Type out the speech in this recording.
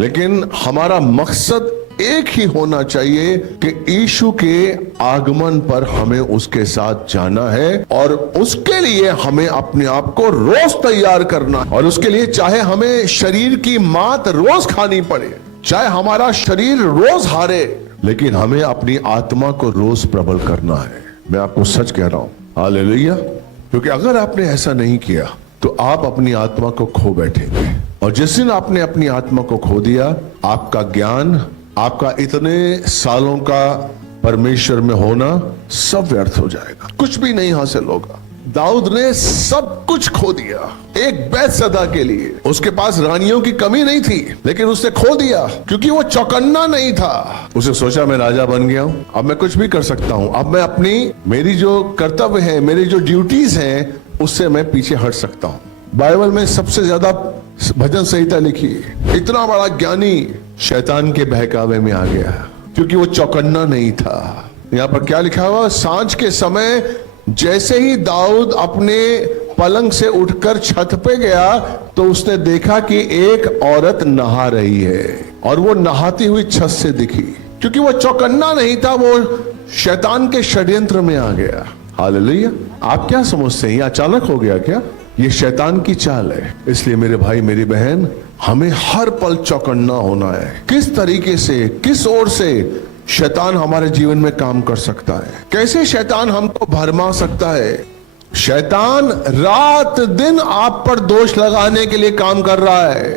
लेकिन हमारा मकसद एक ही होना चाहिए कि यीशु के आगमन पर हमें उसके साथ जाना है और उसके लिए हमें अपने आप को रोज तैयार करना है। और उसके लिए चाहे हमें शरीर की मात रोज खानी पड़े, चाहे हमारा शरीर रोज हारे, लेकिन हमें अपनी आत्मा को रोज प्रबल करना है। मैं आपको सच कह रहा हूं, हालेलुया। क्योंकि अगर आपने ऐसा नहीं किया तो आप अपनी आत्मा को खो बैठेंगे, और जिस दिन आपने अपनी आत्मा को खो दिया, आपका ज्ञान, आपका इतने सालों का परमेश्वर में होना सब व्यर्थ हो जाएगा, कुछ भी नहीं हासिल होगा। दाऊद ने सब कुछ खो दिया एक बैतसदा के लिए। उसके पास रानियों की कमी नहीं थी, लेकिन उसने खो दिया क्योंकि वो चौकन्ना नहीं था। उसे सोचा मैं राजा बन गया हूं, अब मैं कुछ भी कर सकता हूं, अब मैं अपनी, मेरी जो कर्तव्य है, मेरी जो ड्यूटीज हैं, उससे मैं पीछे हट सकता हूं। बाइबल में सबसे ज्यादा भजन संहिता लिखी, इतना बड़ा ज्ञानी शैतान के बहकावे में आ गया क्योंकि वो चौकन्ना नहीं था। यहाँ पर क्या लिखा हुआ, सांझ के समय जैसे ही दाऊद अपने पलंग से उठकर छत पे गया तो उसने देखा कि एक औरत नहा रही है, और वो नहाती हुई छत से दिखी। क्योंकि वो चौकन्ना नहीं था, वो शैतान के षड्यंत्र में आ गया। हालेलुया। आप क्या समझते हैं, ये अचानक हो गया क्या? ये शैतान की चाल है। इसलिए मेरे भाई, मेरी बहन, हमें हर पल चौकन्ना होना है। किस तरीके से, किस ओर से शैतान हमारे जीवन में काम कर सकता है, कैसे शैतान हमको भरमा सकता है। शैतान रात दिन आप पर दोष लगाने के लिए काम कर रहा है।